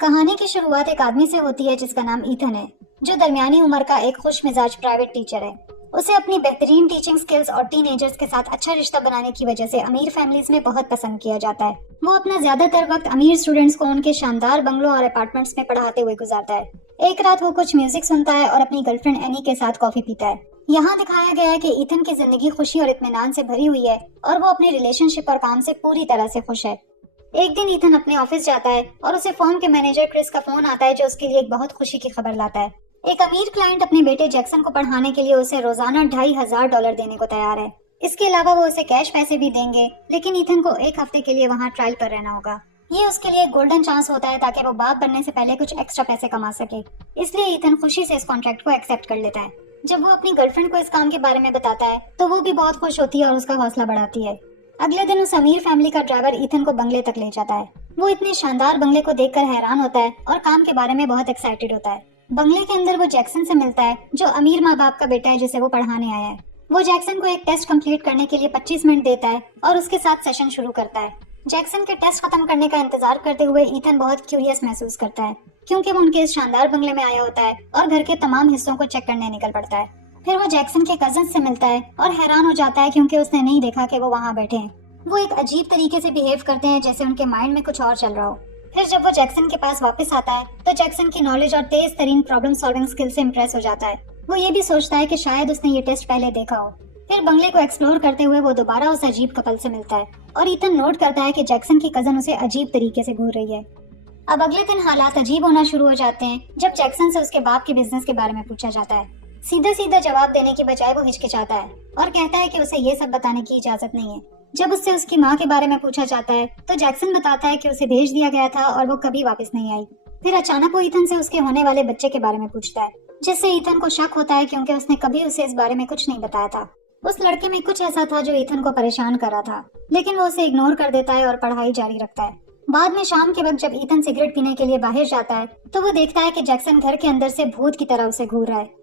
कहानी की शुरुआत एक आदमी से होती है जिसका नाम ईथन है, जो दरमियानी उम्र का एक खुश मिजाज प्राइवेट टीचर है। उसे अपनी बेहतरीन टीचिंग स्किल्स और टीनेजर्स के साथ अच्छा रिश्ता बनाने की वजह से अमीर फैमिलीज में बहुत पसंद किया जाता है। वो अपना ज्यादातर वक्त अमीर स्टूडेंट्स को उनके शानदार बंगलों और अपार्टमेंट्स में पढ़ाते हुए गुजारता है। एक रात वो कुछ म्यूजिक सुनता है और अपनी गर्लफ्रेंड एनी के साथ कॉफी पीता है। यहाँ दिखाया गया है कि ईथन की जिंदगी खुशी और इत्मीनान से भरी हुई है और वो अपने रिलेशनशिप और काम से पूरी तरह से खुश है। एक दिन ईथन अपने ऑफिस जाता है और उसे फर्म के मैनेजर क्रिस का फोन आता है, जो उसके लिए एक बहुत खुशी की खबर लाता है। एक अमीर क्लाइंट अपने बेटे जैक्सन को पढ़ाने के लिए उसे रोजाना $2500 देने को तैयार है। इसके अलावा वो उसे कैश पैसे भी देंगे, लेकिन ईथन को एक हफ्ते के लिए वहाँ ट्रायल पर रहना होगा। ये उसके लिए गोल्डन चांस होता है ताकि वो बाप बनने से पहले कुछ एक्स्ट्रा पैसे कमा सके। इसलिए ईथन खुशी से इस कॉन्ट्रैक्ट को एक्सेप्ट कर लेता है। जब वो अपनी गर्लफ्रेंड को इस काम के बारे में बताता है तो वो भी बहुत खुश होती है और उसका हौसला बढ़ाती है। अगले दिन उस अमीर फैमिली का ड्राइवर ईथन को बंगले तक ले जाता है। वो इतने शानदार बंगले को देखकर हैरान होता है और काम के बारे में बहुत एक्साइटेड होता है। बंगले के अंदर वो जैक्सन से मिलता है, जो अमीर माँ बाप का बेटा है जिसे वो पढ़ाने आया है। वो जैक्सन को एक टेस्ट कंप्लीट करने के लिए 25 मिनट देता है और उसके साथ सेशन शुरू करता है। जैक्सन के टेस्ट खत्म करने का इंतजार करते हुए ईथन बहुत क्यूरियस महसूस करता है, क्योंकि वो उनके इस शानदार बंगले में आया होता है और घर के तमाम हिस्सों को चेक करने निकल पड़ता है। फिर वो जैक्सन के कजन से मिलता है और हैरान हो जाता है, क्योंकि उसने नहीं देखा कि वो वहाँ बैठे हैं। वो एक अजीब तरीके से बिहेव करते हैं, जैसे उनके माइंड में कुछ और चल रहा हो। फिर जब वो जैक्सन के पास वापस आता है तो जैक्सन की नॉलेज और तेज तरीन प्रॉब्लम सॉल्विंग स्किल से इम्प्रेस हो जाता है। वो ये भी सोचता है कि शायद उसने ये टेस्ट पहले देखा हो। फिर बंगले को एक्सप्लोर करते हुए वो दोबारा उस अजीब कपल से मिलता है और ईथन नोट करता है कि जैक्सन की कजन उसे अजीब तरीके से घूर रही है। अब अगले दिन हालात अजीब होना शुरू हो जाते हैं जब जैक्सन से उसके बाप के बिजनेस के बारे में पूछा जाता है। सीधा सीधा जवाब देने की बजाय वो हिचकिचाता है और कहता है कि उसे ये सब बताने की इजाजत नहीं है। जब उससे उसकी माँ के बारे में पूछा जाता है तो जैक्सन बताता है कि उसे भेज दिया गया था और वो कभी वापस नहीं आई। फिर अचानक वो ईथन से उसके होने वाले बच्चे के बारे में पूछता है, जिससे ईथन को शक होता है, क्योंकि उसने कभी उसे इस बारे में कुछ नहीं बताया था। उस लड़के में कुछ ऐसा था जो ईथन को परेशान कर रहा था, लेकिन वो उसे इग्नोर कर देता है और पढ़ाई जारी रखता है। बाद में शाम के वक्त जब ईथन सिगरेट पीने के लिए बाहर जाता है तो वो देखता है कि जैक्सन घर के अंदर से भूत की तरह उसे घूर रहा है।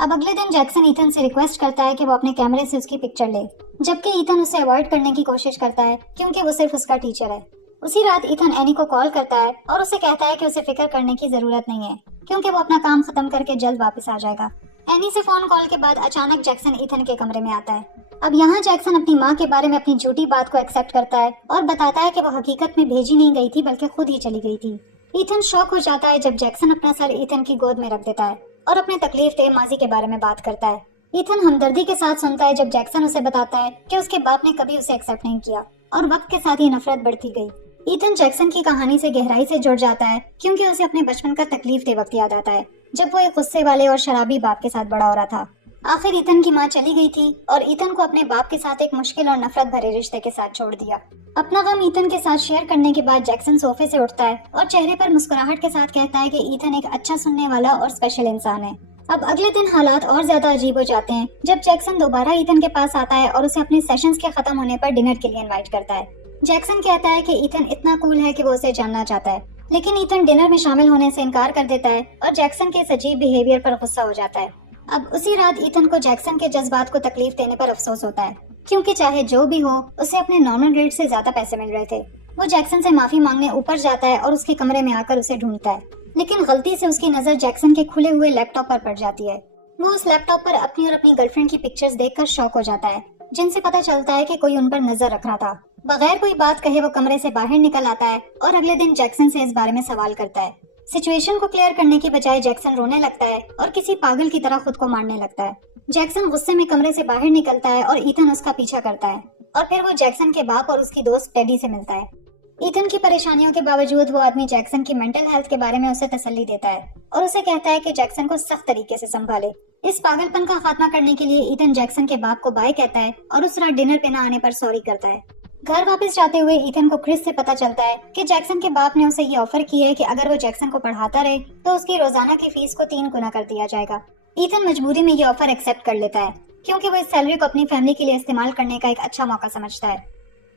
अब अगले दिन जैक्सन ईथन से रिक्वेस्ट करता है कि वो अपने कैमरे से उसकी पिक्चर ले, जबकि ईथन उसे अवॉइड करने की कोशिश करता है, क्योंकि वो सिर्फ उसका टीचर है। उसी रात ईथन एनी को कॉल करता है और उसे कहता है कि उसे फिक्र करने की जरूरत नहीं है, क्योंकि वो अपना काम खत्म करके जल्द वापस आ जाएगा। एनी से फोन कॉल के बाद अचानक जैक्सन ईथन के कमरे में आता है। अब यहाँ जैक्सन अपनी माँ के बारे में अपनी झूठी बात को एक्सेप्ट करता है और बताता है कि वो हकीकत में भेजी नहीं गई थी, बल्कि खुद ही चली गई थी। ईथन शॉक हो जाता है जब जैक्सन अपना सर ईथन की गोद में रख देता है और अपने तकलीफ दे माजी के बारे में बात करता है। ईथन हमदर्दी के साथ सुनता है जब जैक्सन उसे बताता है कि उसके बाप ने कभी उसे एक्सेप्ट नहीं किया और वक्त के साथ ही नफरत बढ़ती गई। ईथन जैक्सन की कहानी से गहराई से जुड़ जाता है, क्योंकि उसे अपने बचपन का तकलीफ दे वक्त याद आता है, जब वो एक गुस्से वाले और शराबी बाप के साथ बड़ा हो रहा था। आखिर ईथन की माँ चली गई थी और ईथन को अपने बाप के साथ एक मुश्किल और नफरत भरे रिश्ते के साथ छोड़ दिया। अपना गम ईथन के साथ शेयर करने के बाद जैक्सन सोफे से उठता है और चेहरे पर मुस्कुराहट के साथ कहता है कि ईथन एक अच्छा सुनने वाला और स्पेशल इंसान है। अब अगले दिन हालात और ज्यादा अजीब हो जाते हैं जब जैक्सन दोबारा ईथन के पास आता है और उसे अपने सेशंस के खत्म होने पर डिनर के लिए इनवाइट करता है। जैक्सन कहता है कि ईथन इतना कूल है कि वो उसे जानना चाहता है, लेकिन ईथन डिनर में शामिल होने से इनकार कर देता है और जैक्सन के इस अजीब बिहेवियर पर गुस्सा हो जाता है। अब उसी रात ईथन को जैक्सन के जज्बात को तकलीफ देने पर अफसोस होता है, क्योंकि चाहे जो भी हो उसे अपने नॉर्मल रेट से ज्यादा पैसे मिल रहे थे। वो जैक्सन से माफी मांगने ऊपर जाता है और उसके कमरे में आकर उसे ढूंढता है, लेकिन गलती से उसकी नजर जैक्सन के खुले हुए लैपटॉप पर पड़ जाती है। वो उस लैपटॉप पर अपनी और अपनी गर्लफ्रेंड की पिक्चर्स देखकर शॉक हो जाता है, जिनसे पता चलता है कि कोई उन पर नजर रख रहा था। बगैर कोई बात कहे वो कमरे से बाहर निकल आता है और अगले दिन जैक्सन से इस बारे में सवाल करता है। सिचुएशन को क्लियर करने की बजाय जैक्सन रोने लगता है और किसी पागल की तरह खुद को मारने लगता है। जैक्सन गुस्से में कमरे से बाहर निकलता है और ईथन उसका पीछा करता है और फिर वो जैक्सन के बाप और उसकी दोस्त टेडी से मिलता है। ईथन की परेशानियों के बावजूद वो आदमी जैक्सन की मेंटल हेल्थ के बारे में उसे तसल्ली देता है और उसे कहता है कि जैक्सन को सख्त तरीके से संभाले। इस पागलपन का खात्मा करने के लिए ईथन जैक्सन के बाप को बाय कहता है और उस रात डिनर पे न आने पर सॉरी करता है। घर वापस जाते हुए ईथन को क्रिस से पता चलता है कि जैक्सन के बाप ने उसे ये ऑफर की है कि अगर वो जैक्सन को पढ़ाता रहे तो उसकी रोजाना की फीस को 3 गुना कर दिया जाएगा। ईथन मजबूरी में ये ऑफर एक्सेप्ट कर लेता है, क्योंकि वो इस सैलरी को अपनी फैमिली के लिए इस्तेमाल करने का एक अच्छा मौका समझता है।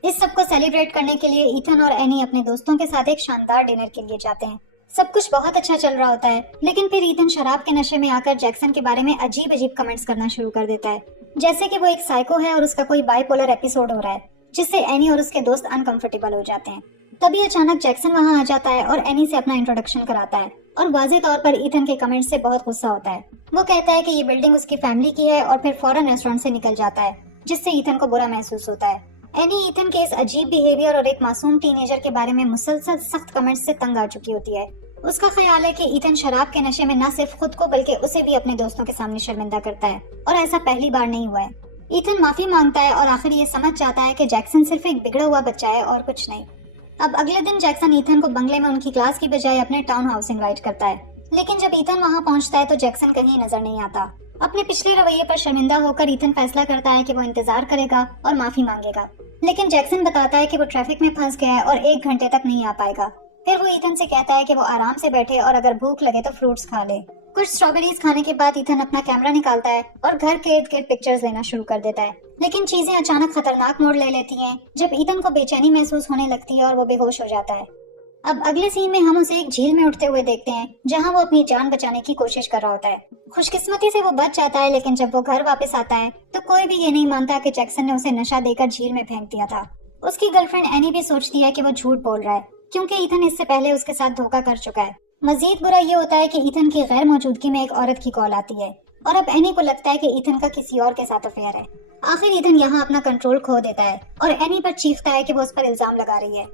इस सब को सेलिब्रेट करने के लिए ईथन और एनी अपने दोस्तों के साथ एक शानदार डिनर के लिए जाते हैं। सब कुछ बहुत अच्छा चल रहा होता है, लेकिन फिर ईथन शराब के नशे में आकर जैक्सन के बारे में अजीब अजीब कमेंट्स करना शुरू कर देता है, जैसे कि वो एक साइको है और उसका कोई बाइपोलर एपिसोड हो रहा है, जिससे एनी और उसके दोस्त अनकंफर्टेबल हो जाते हैं। तभी अचानक जैक्सन वहाँ आ जाता है और एनी से अपना इंट्रोडक्शन कराता है और वाज़ेह तौर पर ईथन के कमेंट्स से बहुत गुस्सा होता है। वो कहता है कि ये बिल्डिंग उसकी फैमिली की है और फिर फौरन रेस्टोरेंट से निकल जाता है, जिससे ईथन को बुरा महसूस होता है। एनी ईथन के इस अजीब बिहेवियर और एक मासूम टीनेजर के बारे में मुसलसल सख्त कमेंट्स से तंग आ चुकी होती है। उसका ख्याल है कि ईथन शराब के नशे में न सिर्फ खुद को बल्कि उसे भी अपने दोस्तों के सामने शर्मिंदा करता है और ऐसा पहली बार नहीं हुआ है। ईथन माफी मांगता है और आखिर ये समझ जाता है कि जैक्सन सिर्फ एक बिगड़ा हुआ बच्चा है और कुछ नहीं। अब अगले दिन जैक्सन ईथन को बंगले में उनकी क्लास की बजाय अपने टाउन हाउस इनवाइट करता है, लेकिन जब ईथन वहाँ पहुँचता है तो जैक्सन कहीं नजर नहीं आता। अपने पिछले रवैये पर शर्मिंदा होकर ईथन फैसला करता है कि वो इंतजार करेगा और माफी मांगेगा, लेकिन जैक्सन बताता है कि वो ट्रैफिक में फंस गया है और 1 घंटे तक नहीं आ पाएगा। फिर वो ईथन से कहता है कि वो आराम से बैठे और अगर भूख लगे तो फ्रूट्स खा ले। कुछ स्ट्रॉबेरीज खाने के बाद ईथन अपना कैमरा निकालता है और घर के इर्द गिर्द पिक्चर्स लेना शुरू कर देता है, लेकिन चीजें अचानक खतरनाक मोड़ ले लेती हैं जब ईथन को बेचैनी महसूस होने लगती है और वो बेहोश हो जाता है। अब अगले सीन में हम उसे एक झील में उठते हुए देखते हैं, जहां वो अपनी जान बचाने की कोशिश कर रहा होता है। खुशकिस्मती से वो बच जाता है, लेकिन जब वो घर वापस आता है तो कोई भी ये नहीं मानता कि जैक्सन ने उसे नशा देकर झील में फेंक दिया था। उसकी गर्लफ्रेंड एनी भी सोचती है कि वो झूठ बोल रहा है, क्योंकि ईथन इससे पहले उसके साथ धोखा कर चुका है। मजीद बुरा ये होता है कि ईथन की गैर मौजूदगी में एक औरत की कॉल आती है और अब एनी को लगता है कि ईथन का किसी और के साथ अफेयर है। आखिर ईथन यहाँ अपना कंट्रोल खो देता है और एनी पर चीखता है कि वो उस पर इल्जाम लगा रही है।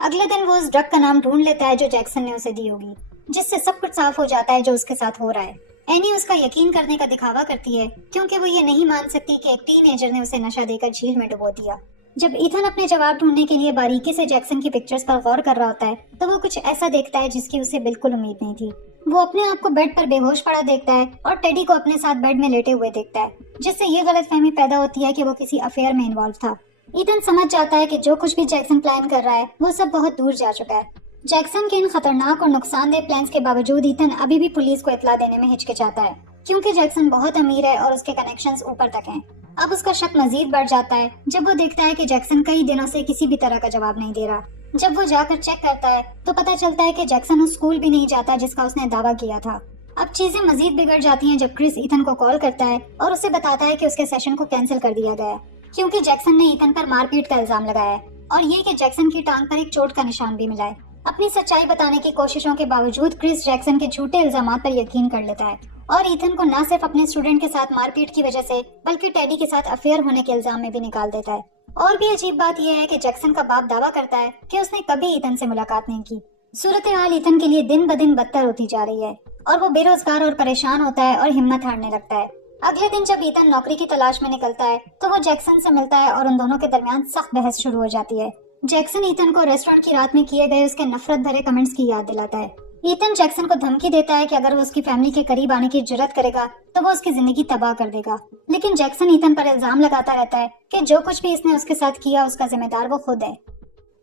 अगले दिन वो उस ड्रग का नाम ढूंढ लेता है जो जैक्सन ने उसे दी होगी, जिससे सब कुछ साफ हो जाता है जो उसके साथ हो रहा है। एनी उसका यकीन करने का दिखावा करती है, क्योंकि वो ये नहीं मान सकती कि एक टीनेजर ने उसे नशा देकर झील में डुबो दिया। जब ईथन अपने जवाब ढूंढने के लिए बारीकी से जैक्सन की पिक्चर्स पर गौर कर रहा होता है तो वो कुछ ऐसा देखता है जिसकी उसे बिल्कुल उम्मीद नहीं थी। वो अपने आप को बेड पर बेहोश पड़ा देखता है और टेडी को अपने साथ बेड में लेटे हुए देखता है, जिससे ये गलतफहमी पैदा होती है कि वो किसी अफेयर में इन्वॉल्व था। ईथन समझ जाता है कि जो कुछ भी जैक्सन प्लान कर रहा है वो सब बहुत दूर जा चुका है। जैक्सन के इन खतरनाक और नुकसानदेह प्लान्स के बावजूद ईथन अभी भी पुलिस को इत्ला देने में हिचकिचाता है, क्योंकि जैक्सन बहुत अमीर है और उसके कनेक्शंस ऊपर तक हैं। अब उसका शक मजीद बढ़ जाता है जब वो देखता है कि जैक्सन कई दिनों से किसी भी तरह का जवाब नहीं दे रहा। जब वो जाकर चेक करता है तो पता चलता है कि जैक्सन उस स्कूल भी नहीं जाता जिसका उसने दावा किया था। अब चीजें मजीद बिगड़ जाती हैं जब क्रिस ईथन को कॉल करता है और उसे बताता है कि उसके सेशन को कैंसिल कर दिया गया है, क्योंकि जैक्सन ने ईथन पर मारपीट का इल्जाम लगाया है और ये कि जैक्सन की टांग पर एक चोट का निशान भी मिला है। अपनी सच्चाई बताने की कोशिशों के बावजूद क्रिस जैक्सन के झूठे इल्जामात पर यकीन कर लेता है और ईथन को न सिर्फ अपने स्टूडेंट के साथ मारपीट की वजह से बल्कि टेडी के साथ अफेयर होने के इल्जाम में भी निकाल देता है। और भी अजीब बात यह है कि जैक्सन का बाप दावा करता है कि उसने कभी ईथन से मुलाकात नहीं की। सूरत हाल ईथन के लिए दिन ब दिन बदतर होती जा रही है और वो बेरोजगार और परेशान होता है और हिम्मत हारने लगता है। अगले दिन जब ईथन नौकरी की तलाश में निकलता है तो वो जैक्सन से मिलता है और उन दोनों के दरमियान सख्त बहस शुरू हो जाती है। जैक्सन ईथन को रेस्टोरेंट की रात में किए गए उसके नफरत भरे कमेंट्स की याद दिलाता है। ईथन जैक्सन को धमकी देता है कि अगर वो उसकी फैमिली के करीब आने की जुर्रत करेगा तो वो उसकी जिंदगी तबाह कर देगा, लेकिन जैक्सन ईथन पर इल्जाम लगाता रहता है कि जो कुछ भी इसने उसके साथ किया उसका जिम्मेदार वो खुद है।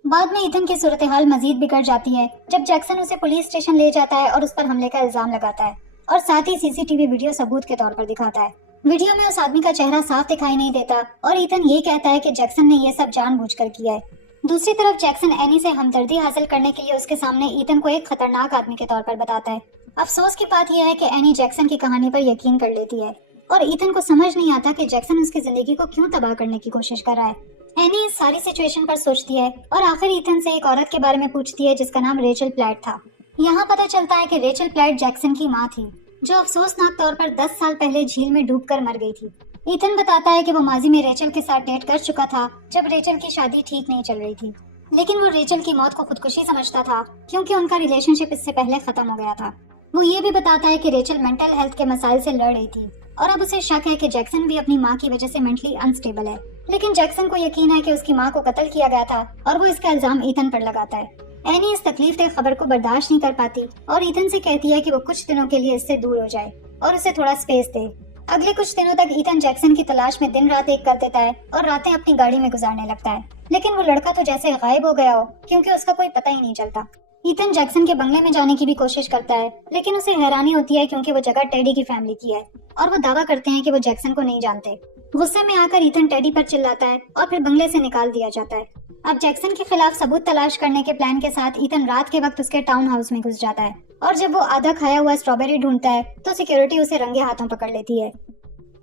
बाद में ईथन की सूरत हाल मजीद बिगड़ जाती है जब जैक्सन उसे पुलिस स्टेशन ले जाता है और उस पर हमले का इल्जाम लगाता है और साथ ही सीसीटीवी वीडियो सबूत के तौर पर दिखाता है। वीडियो में उस आदमी का चेहरा साफ दिखाई नहीं देता और ईथन ये कहता है कि जैक्सन ने ये सब जानबूझकर किया है। दूसरी तरफ जैक्सन एनी से हमदर्दी हासिल करने के लिए उसके सामने ईथन को एक खतरनाक आदमी के तौर पर बताता है। अफसोस की बात यह है कि एनी जैक्सन की कहानी पर यकीन कर लेती है और ईथन को समझ नहीं आता कि जैक्सन उसकी जिंदगी को क्यों तबाह करने की कोशिश कर रहा है। एनी इस सारी सिचुएशन पर सोचती है और आखिर ईथन से एक औरत के बारे में पूछती है जिसका नाम रेचल प्लैट था। यहाँ पता चलता है कि रेचल प्लैट जैक्सन की माँ थी, जो अफसोसनाक तौर पर 10 साल पहले झील में डूबकर मर गई थी। ईथन बताता है कि वो माजी में रेचल के साथ डेट कर चुका था जब रेचल की शादी ठीक नहीं चल रही थी, लेकिन वो रेचल की मौत को खुदकुशी समझता था क्योंकि उनका रिलेशनशिप इससे पहले खत्म हो गया था। वो ये भी बताता है कि रेचल मेंटल हेल्थ के मसाइल से लड़ रही थी और अब उसे शक है कि जैक्सन भी अपनी माँ की वजह से मेंटली अनस्टेबल है, लेकिन जैक्सन को यकीन है कि उसकी माँ को कत्ल किया गया था और वो इसका इल्जाम ईथन पर लगाता है। एनी इस तकलीफदेह खबर को बर्दाश्त नहीं कर पाती और ईथन से कहती है कि वो कुछ दिनों के लिए इससे दूर हो जाए और उसे थोड़ा स्पेस दे। अगले कुछ दिनों तक ईथन जैक्सन की तलाश में दिन रात एक कर देता है और रातें अपनी गाड़ी में गुजारने लगता है, लेकिन वो लड़का तो जैसे गायब हो गया हो क्योंकि उसका कोई पता ही नहीं चलता। ईथन जैक्सन के बंगले में जाने की भी कोशिश करता है, लेकिन उसे हैरानी होती है क्योंकि वो जगह टेडी की फैमिली की है और वो दावा करते हैं कि वो जैक्सन को नहीं जानते। गुस्से में आकर ईथन टेडी पर चिल्लाता है और फिर बंगले से निकाल दिया जाता है। अब जैक्सन के खिलाफ सबूत तलाश करने के प्लान के साथ ईथन रात के वक्त उसके टाउन हाउस में घुस जाता है और जब वो आधा खाया हुआ स्ट्रॉबेरी ढूंढता है तो सिक्योरिटी उसे रंगे हाथों पकड़ लेती है।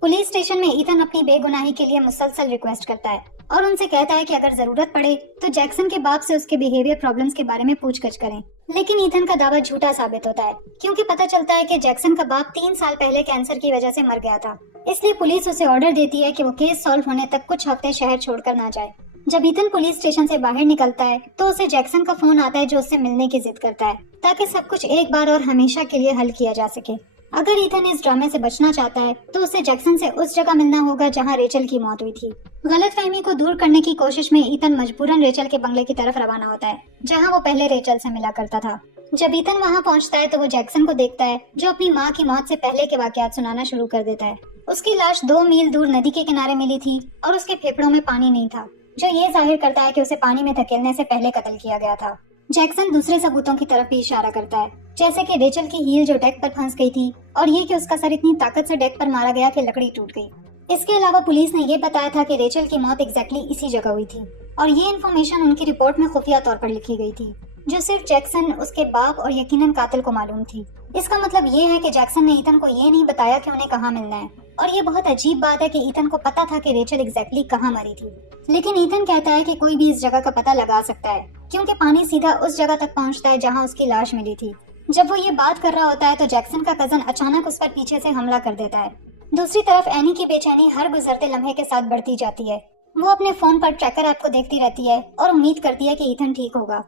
पुलिस स्टेशन में ईथन अपनी बेगुनाही के लिए मुसलसल रिक्वेस्ट करता है और उनसे कहता है कि अगर जरूरत पड़े तो जैक्सन के बाप से उसके बिहेवियर प्रॉब्लम्स के बारे में पूछताछ करें। लेकिन ईथन का दावा झूठा साबित होता है क्योंकि पता चलता है कि जैक्सन का बाप 3 साल पहले कैंसर की वजह से मर गया था। इसलिए पुलिस उसे ऑर्डर देती है कि वो केस सॉल्व होने तक कुछ हफ्ते शहर छोड़कर ना जाए। जब ईथन पुलिस स्टेशन से बाहर निकलता है तो उसे जैक्सन का फोन आता है जो उससे मिलने की जिद करता है ताकि सब कुछ एक बार और हमेशा के लिए हल किया जा सके। अगर ईथन इस ड्रामे से बचना चाहता है तो उसे जैक्सन से उस जगह मिलना होगा जहां रेचल की मौत हुई थी। गलतफहमी को दूर करने की कोशिश में ईथन मजबूरन रेचल के बंगले की तरफ रवाना होता है जहां वो पहले रेचल से मिला करता था। जब ईथन वहां पहुंचता है तो वो जैक्सन को देखता है जो अपनी माँ की मौत से पहले के वाकयात सुनाना शुरू कर देता है। उसकी लाश 2 मील दूर नदी के किनारे मिली थी और उसके फेफड़ों में पानी नहीं था, जो ये जाहिर करता है कि उसे पानी में धकेलने से पहले कत्ल किया गया था। जैक्सन दूसरे सबूतों की तरफ भी इशारा करता है, जैसे कि रेचल की हील जो डेक पर फंस गई थी और ये कि उसका सर इतनी ताकत से डेक पर मारा गया कि लकड़ी टूट गई। इसके अलावा पुलिस ने ये बताया था कि रेचल की मौत एग्जैक्टली इसी जगह हुई थी और ये इन्फॉर्मेशन उनकी रिपोर्ट में खुफिया तौर पर लिखी गई थी, जो सिर्फ जैक्सन, उसके बाप और यकीनन कातिल को मालूम थी। इसका मतलब ये है कि जैक्सन ने ईथन को ये नहीं बताया कि उन्हें कहाँ मिलना है। और ये बहुत अजीब बात है कि ईथन को पता था कि रेचल एग्जैक्टली कहाँ मरी थी, लेकिन ईथन कहता है कि कोई भी इस जगह का पता लगा सकता है क्योंकि पानी सीधा उस जगह तक पहुँचता है जहाँ उसकी लाश मिली थी। जब वो ये बात कर रहा होता है तो जैक्सन का कजन अचानक उस पर पीछे से हमला कर देता है। दूसरी तरफ एनी की बेचैनी हर गुजरते लम्हे के साथ बढ़ती जाती है। वो अपने फोन पर ट्रैकर ऐप को देखती रहती है और उम्मीद करती है कि ईथन ठीक होगा।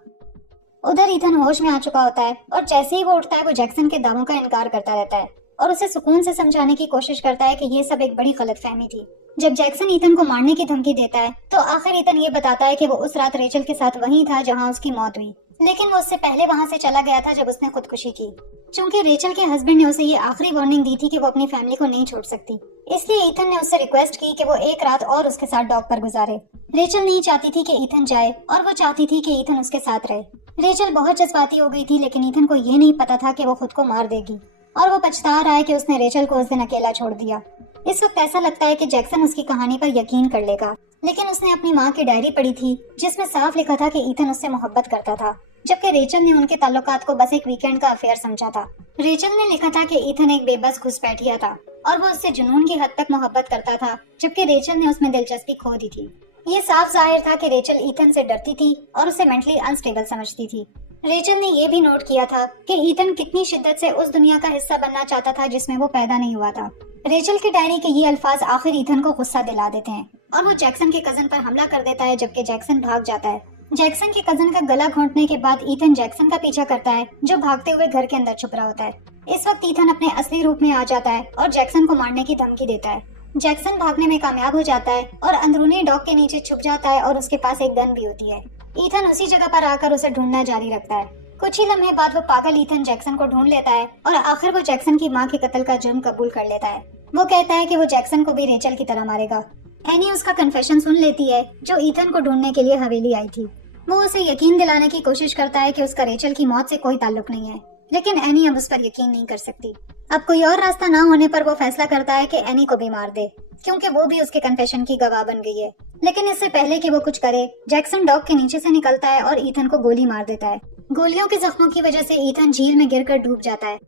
उधर ईथन होश में आ चुका होता है और जैसे ही वो उठता है वो जैक्सन के दावों का इनकार करता रहता है और उसे सुकून से समझाने की कोशिश करता है कि ये सब एक बड़ी गलतफहमी थी। जब जैक्सन ईथन को मारने की धमकी देता है तो आखिर ईथन ये बताता है कि वो उस रात रेचल के साथ वहीं था जहां उसकी मौत हुई, लेकिन वो उससे पहले वहां से चला गया था जब उसने खुदकुशी की। चूंकि रेचल के हस्बैंड ने उसे ये आखिरी वार्निंग दी थी कि वो अपनी फैमिली को नहीं छोड़ सकती, इसलिए ईथन ने उससे रिक्वेस्ट की कि वो एक रात और उसके साथ डॉक पर गुजारे। रेचल नहीं चाहती थी कि ईथन जाए और वो चाहती थी कि ईथन उसके साथ रहे। रेचल बहुत जज्बाती हो गई थी, लेकिन ईथन को ये नहीं पता था कि वो खुद को मार देगी और वो पछता रहा है कि उसने रेचल को उस दिन अकेला छोड़ दिया। इस वक्त ऐसा लगता है कि जैक्सन उसकी कहानी पर यकीन कर लेगा, लेकिन उसने अपनी माँ की डायरी पढ़ी थी जिसमें साफ लिखा था कि ईथन उससे मोहब्बत करता था, जबकि रेचल ने उनके ताल्लुकात को बस एक वीकेंड का अफेयर समझा था। रेचल ने लिखा था कि ईथन एक बेबस घुसपैठिया था और वो उससे जुनून की हद तक मोहब्बत करता था, जबकि रेचल ने उसमें दिलचस्पी खो दी थी। ये साफ जाहिर था कि रेचल ईथन से डरती थी और उसे मेंटली अनस्टेबल समझती थी। रेचल ने यह भी नोट किया था कि ईथन कितनी शिद्दत से उस दुनिया का हिस्सा बनना चाहता था जिसमें वो पैदा नहीं हुआ था। रेचल की डायरी के ये अल्फाज आखिर ईथन को गुस्सा दिला देते हैं और वो जैक्सन के कजन पर हमला कर देता है, जबकि जैक्सन भाग जाता है। जैक्सन के कजन का गला घोंटने के बाद ईथन जैक्सन का पीछा करता है, जो भागते हुए घर के अंदर छुप रहा होता है। इस वक्त ईथन अपने असली रूप में आ जाता है और जैक्सन को मारने की धमकी देता है। जैक्सन भागने में कामयाब हो जाता है और अंदरूनी डॉग के नीचे छुप जाता है और उसके पास एक गन भी होती है। ईथन उसी जगह पर आकर उसे ढूंढना जारी रखता है। कुछ ही लम्हे बाद वो पागल ईथन जैक्सन को ढूंढ लेता है और आखिर वो जैक्सन की माँ के कत्ल का जुर्म कबूल कर लेता है। वो कहता है कि वो जैक्सन को भी रेचल की तरह मारेगा। एनी उसका कन्फेशन सुन लेती है, जो ईथन को ढूंढने के लिए हवेली आई थी। वो उसे यकीन दिलाने की कोशिश करता है कि उसका रेचल की मौत से कोई ताल्लुक नहीं है, लेकिन एनी अब उस पर यकीन नहीं कर सकती। अब कोई और रास्ता ना होने पर वो फैसला करता है कि एनी को भी मार दे, क्योंकि वो भी उसके कन्फेशन की गवाह बन गई है। लेकिन इससे पहले कि वो कुछ करे, जैक्सन डॉग के नीचे से निकलता है और ईथन को गोली मार देता है। गोलियों के जख्मों की वजह से ईथन झील में गिरकर डूब जाता है।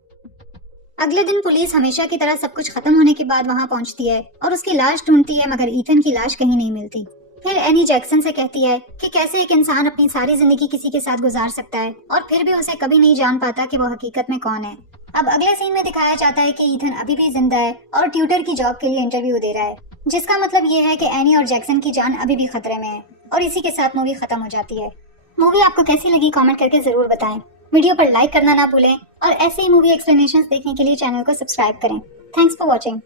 अगले दिन पुलिस हमेशा की तरह सब कुछ खत्म होने के बाद वहां पहुंचती है और उसकी लाश ढूंढती है, मगर ईथन की लाश कहीं नहीं मिलती। फिर एनी जैक्सन से कहती है कि कैसे एक इंसान अपनी सारी जिंदगी किसी के साथ गुजार सकता है और फिर भी उसे कभी नहीं जान पाता कि वो हकीकत में कौन है। अब अगले सीन में दिखाया जाता है कि ईथन अभी भी जिंदा है और ट्यूटर की जॉब के लिए इंटरव्यू दे रहा है, जिसका मतलब ये है कि एनी और जैक्सन की जान अभी भी खतरे में है। और इसी के साथ मूवी खत्म हो जाती है। मूवी आपको कैसी लगी कमेंट करके जरूर बताएं। वीडियो पर लाइक करना ना भूलें और ऐसे ही मूवी एक्सप्लेनेशंस देखने के लिए चैनल को सब्सक्राइब करें। Thanks for watching.